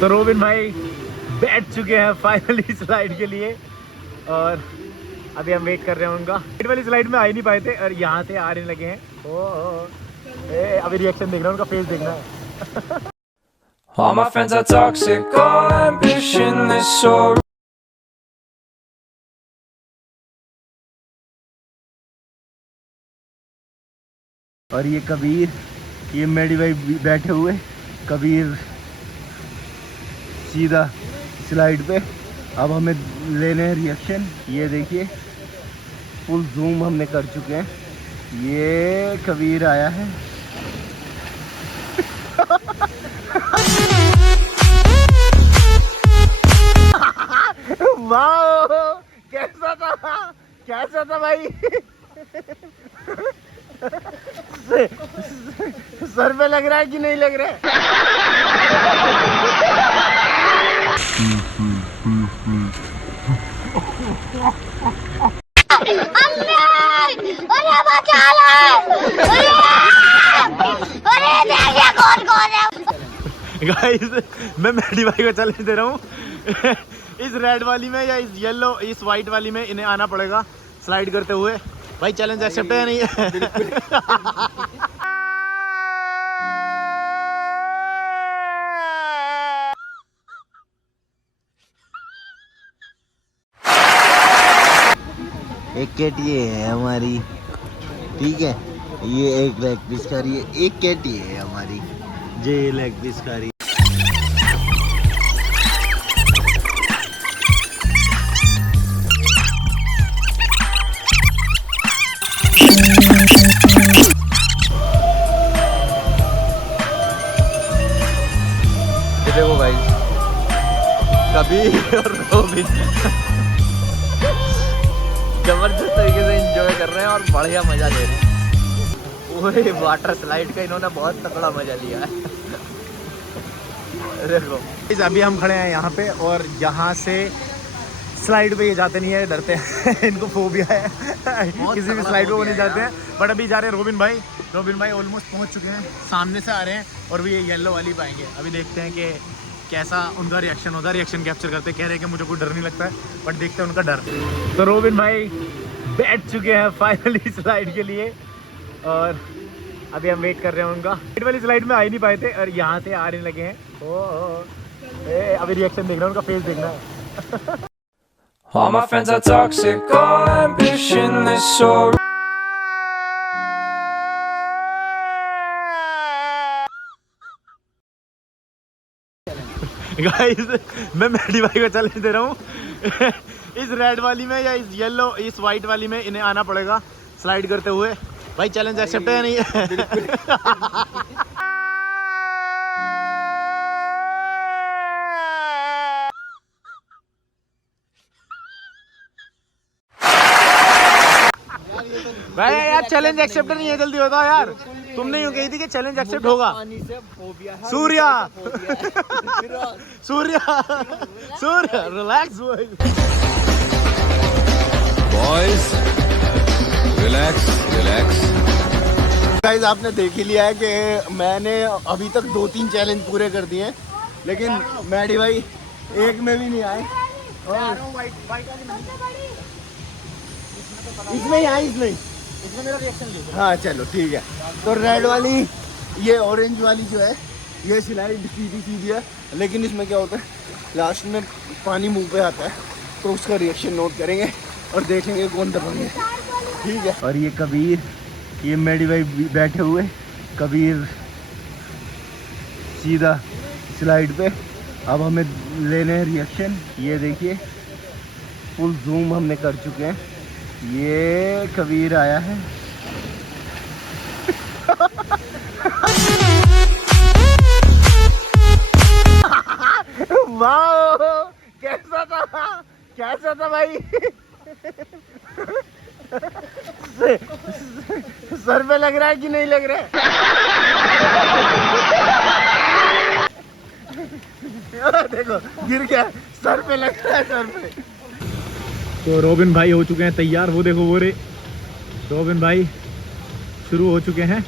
तो रोबिन भाई बैठ चुके हैं फाइनली स्लाइड के लिए और अभी हम वेट कर रहे हैं उनका। वेट वाली स्लाइड में आ ही नहीं पाए थे और यहाँ से आने लगे हैं। अभी रिएक्शन देखना है, उनका फेस देखना है। All my friends are toxic, all ambition is so. और ये कबीर, ये मेडी भाई बैठे हुए, कबीर सीधा स्लाइड पे। अब हमें लेने हैं रिएक्शन। ये देखिए फुल जूम हमने कर चुके हैं। ये कबीर आया है। वाह, कैसा था भाई। सर पे लग रहा है कि नहीं लग रहा है? गाइस, मैं मेडी भाई को चैलेंज दे रहा हूँ। इस रेड वाली में या इस येलो, इस वाइट वाली में इन्हें आना पड़ेगा स्लाइड करते हुए। भाई चैलेंज एक्सेप्ट है या नहीं है? एक कैटी है हमारी, ठीक है। ये एक लेग पीस का रही है, एक कैटी है हमारी जो ये लेग पीस का रही है। देखो भाई, कबीर और रोबिन जबरदस्त तरीके से एंजॉय कर रहे हैं और बढ़िया मजा ले रहे हैं। ओए वाटर स्लाइड का इन्होंने बहुत तगड़ा मजा लिया है। देखो अभी हम खड़े हैं यहाँ पे और यहाँ से स्लाइड पे ये जाते नहीं है, डरते हैं। इनको फोबिया है। किसी भी स्लाइड पे वो नहीं जाते हैं। बट अभी जा रहे हैं रोबिन भाई ऑलमोस्ट पहुँच चुके हैं, सामने से आ रहे हैं और भी ये येलो वाली पाएंगे। अभी देखते हैं कि कैसा उनका रिएक्शन होता है। रिएक्शन कैप्चर करते, कह रहे हैं कि मुझे कोई डर नहीं लगता है, बट देखते हैं उनका डर। तो रोबिन भाई बैठ चुके हैं फाइनली स्लाइड के लिए और अभी हम वेट कर रहे हैं उनका। वेट वाली स्लाइड में आ ही नहीं पाए थे और यहाँ से आने लगे हैं। अभी रिएक्शन देखना है, उनका फेस देखना है। All my friends are toxic, all ambition is so. Guys, मैं मेडी भाई को चैलेंज दे रहा हूँ। इस रेड वाली में या इस येलो, इस वाइट वाली में इन्हें आना पड़ेगा स्लाइड करते हुए। भाई चैलेंज एक्सेप्ट है या नहीं है? भाई यार चैलेंज एक्सेप्ट नहीं है, जल्दी बताओ यार। तुमने यूँ कही थी कि चैलेंज एक्सेप्ट होगा। Surya relax Boys, relax. Guys, आपने देख ही लिया है कि मैंने अभी तक 2-3 चैलेंज पूरे कर दिए हैं, लेकिन मैडी भाई एक में भी नहीं आए। इसमें ही आए, इसमें मेरा रिएक्शन लीजिए। हाँ चलो ठीक है। तो रेड वाली, ये ऑरेंज वाली जो है, ये स्लाइड सीधी है, लेकिन इसमें क्या होता है लास्ट में पानी मुंह पे आता है, तो उसका रिएक्शन नोट करेंगे और देखेंगे कौन दबेंगे, ठीक है। और ये कबीर, ये मेडी भाई बैठे हुए, कबीर सीधा स्लाइड पे। अब हमें लेने हैं रिएक्शन। ये देखिए फुल जूम हमने कर चुके हैं। ये कबीर आया है। वाह, कैसा था भाई। सर पे लग रहा है कि नहीं लग रहा है? देखो गिर गया, सर पे लग रहा है, सर पे। तो रोबिन भाई हो चुके हैं तैयार। वो देखो, वो रे रोबिन भाई शुरू हो चुके हैं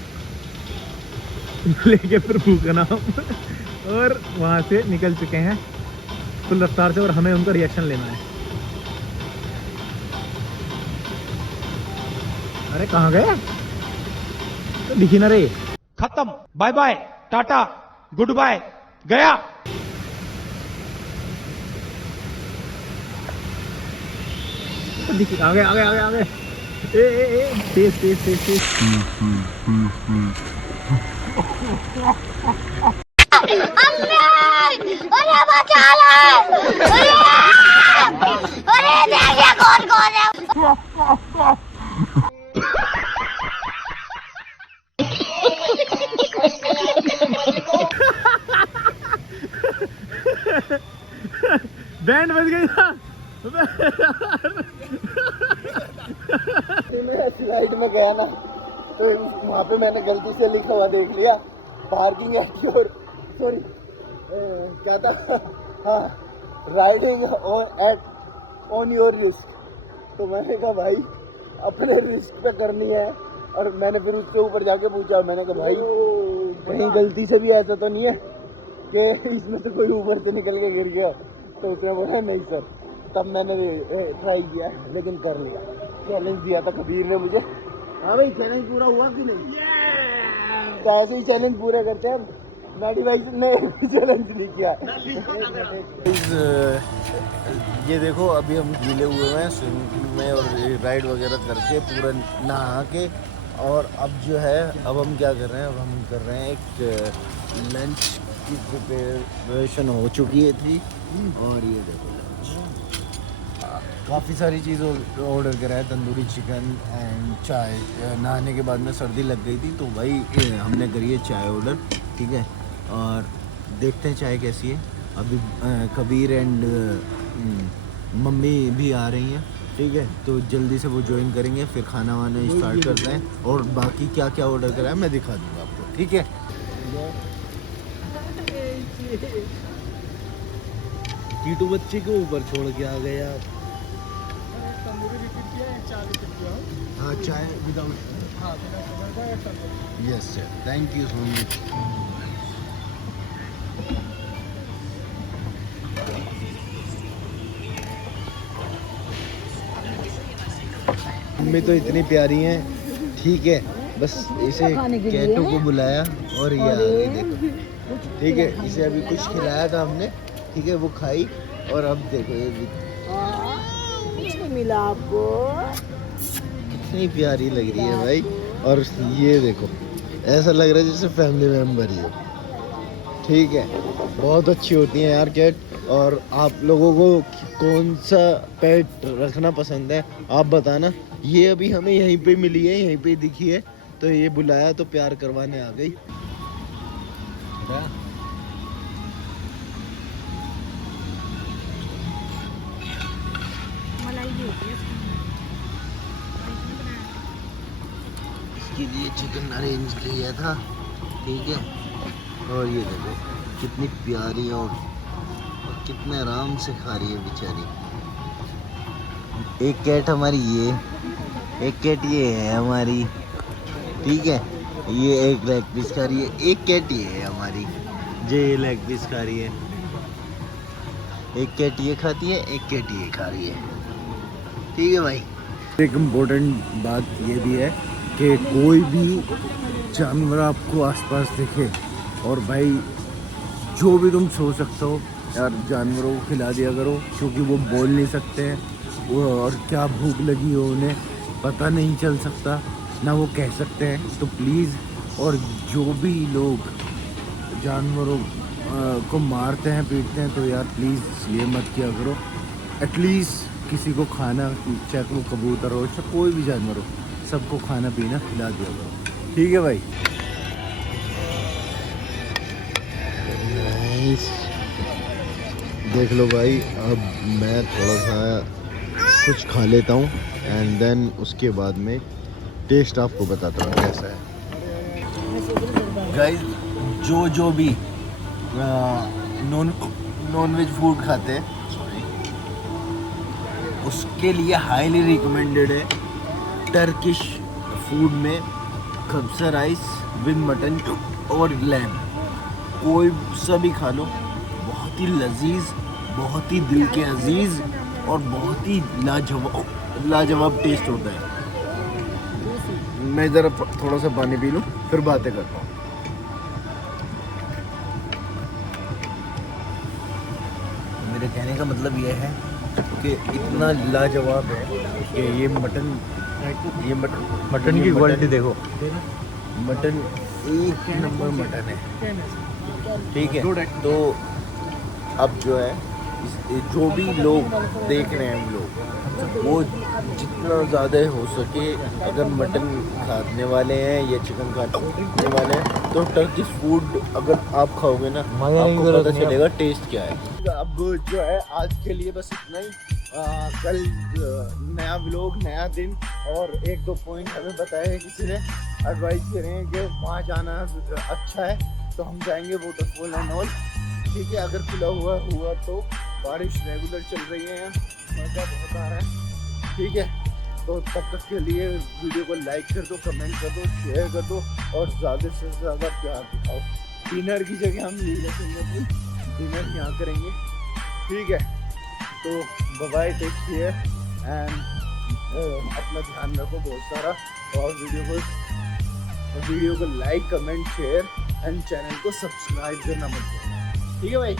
लेके प्रभु का नाम। और वहाँ से निकल चुके हैं फुल रफ्तार से और हमें उनका रिएक्शन लेना है। अरे कहाँ गए? तो दिखी ना रे। खत्म, bye bye, ta-ta, goodbye, गया। तो दिखी, आगे आगे आगे आगे। ए तेज तेज तेज तेज। अरे बचा लो! अरे देखिए कौन कौन है। बैंड बज गई ना। मैं स्लाइड में गया ना तो वहाँ पे मैंने गलती से लिखा हुआ देख लिया, पार्किंग एट योर, सॉरी क्या था, हाँ, राइडिंग ऑन योर रिस्क। तो मैंने कहा भाई अपने रिस्क पे करनी है, और मैंने फिर उसके ऊपर जाके पूछा, मैंने कहा भाई कहीं गलती से भी ऐसा तो नहीं है कि इसमें से कोई ऊपर से निकल के गिर गया। तो उसने बोला नहीं सर। तब मैंने ट्राई किया लेकिन कर लिया, चैलेंज दिया था कबीर ने मुझे। हाँ भाई चैलेंज पूरा हुआ कि नहीं? तो ऐसे ही चैलेंज पूरे करते हैं। मैडी भाई ने चैलेंज नहीं किया। ये देखो अभी हम गीले हुए हैं स्विमिंग पूल में और राइड वगैरह करके पूरा नहा के, और अब जो है अब हम क्या कर रहे हैं, अब हम कर रहे हैं एक लंच की प्रिपरेशन हो चुकी है थी, और ये देखो काफ़ी सारी चीज़ ऑर्डर करा है, तंदूरी चिकन एंड चाय। नहाने के बाद में सर्दी लग गई थी तो भाई हमने करी है चाय ऑर्डर, ठीक है। और देखते हैं चाय कैसी है। अभी कबीर एंड मम्मी भी आ रही हैं, ठीक है, तो जल्दी से वो ज्वाइन करेंगे, फिर खाना वाना स्टार्ट करते हैं, और बाकी क्या क्या ऑर्डर करा है मैं दिखा दूँगा आपको, ठीक है। कीटू बच्चे को ऊपर छोड़ के आ गए यार। हाँ चाय without, yes sir, thank you so much. Mummy तो इतनी प्यारी हैं, ठीक है, बस इसे कैटो को बुलाया और ये आ गई देखो, ठीक है। इसे अभी कुछ खिलाया था हमने, ठीक है, वो खाई, और अब देखो ये भी कुछ नहीं मिला आपको? कितनी प्यारी लग रही है भाई। और ये देखो ऐसा लग रहा है जैसे फैमिली मेम्बर ही हो, ठीक है। बहुत अच्छी होती हैं यार कैट। और आप लोगों को कौन सा पेट रखना पसंद है आप बताना। ये अभी हमें यहीं पे मिली है, यहीं पे दिखी है, तो ये बुलाया तो प्यार करवाने आ गई। इसके लिए चिकन अरेंज किया था, ठीक है। और ये देखो कितनी प्यारी और कितने आराम से खा रही है बेचारी। एक कैट हमारी ये, एक कैट ये है हमारी, ठीक है। ये एक लेग पीस खा रही है, एक कैट ये है हमारी जो ये लेग पीस खा रही है। एक कैट ये खाती है, एक कैट ये खा रही है, ठीक है भाई। एक इम्पोर्टेंट बात ये भी है कि कोई भी जानवर आपको आसपास दिखे, और भाई जो भी तुम सोच सकते हो यार जानवरों को खिला दिया करो, क्योंकि वो बोल नहीं सकते हैं, वो और क्या भूख लगी हो उन्हें पता नहीं चल सकता, ना वो कह सकते हैं। तो प्लीज़, और जो भी लोग जानवरों को मारते हैं पीटते हैं तो यार प्लीज़ ये मत किया करो। एटलीस्ट किसी को खाना, चाहे वो कबूतर हो चाहे कोई भी जानवर हो, सबको खाना पीना खिला दिया करो, ठीक है भाई। देख लो भाई, अब मैं थोड़ा सा कुछ खा लेता हूँ एंड देन उसके बाद में टेस्ट आपको बताता हूँ कैसा है। गाइस जो भी नॉन वेज फूड खाते हैं उसके लिए हाईली रिकमेंडेड है टर्किश फूड में कब्सा राइस विद मटन और लैम, कोई सा भी खा लो, बहुत ही लजीज, बहुत ही दिल के अजीज और बहुत ही लाजवाब टेस्ट होता है। मैं ज़रा थोड़ा सा पानी पी लूँ फिर बातें करता हूँ। मेरे कहने का मतलब ये है कि इतना लाजवाब है कि ये मटन की क्वालिटी देखो। मटन एक नंबर मटन है, ठीक है। तो अब जो है जो भी लोग देख रहे हैं लोग, वो जितना ज़्यादा हो सके अगर मटन खाने वाले हैं या चिकन खाने वाले हैं तो टर्किश फूड अगर आप खाओगे ना, आपको पता चलेगा टेस्ट क्या है। अब जो है आज के लिए बस इतना ही। कल नया व्लॉग, नया दिन और 1-2 पॉइंट हमें बताया है किसी ने, एडवाइस दे रहे हैं कि वहाँ जाना अच्छा है तो हम जाएंगे वाटरफॉल एंड ऑल, ठीक है। अगर खुला हुआ तो बारिश रेगुलर चल रही है, मज़ा बहुत आ रहा है, ठीक है। तो तब तक के लिए वीडियो को लाइक कर दो, कमेंट कर दो, शेयर कर दो और ज़्यादा से ज़्यादा प्यार दिखाओ। डिनर की जगह हम लीला सिंगापुर डिनर यहाँ करेंगे, ठीक है। तो बाय, टेक केयर एंड अपना ध्यान रखो बहुत सारा, और वीडियो को like, comment, share and channel को सब्सक्राइब करना मत भूलना, ठीक है भाई।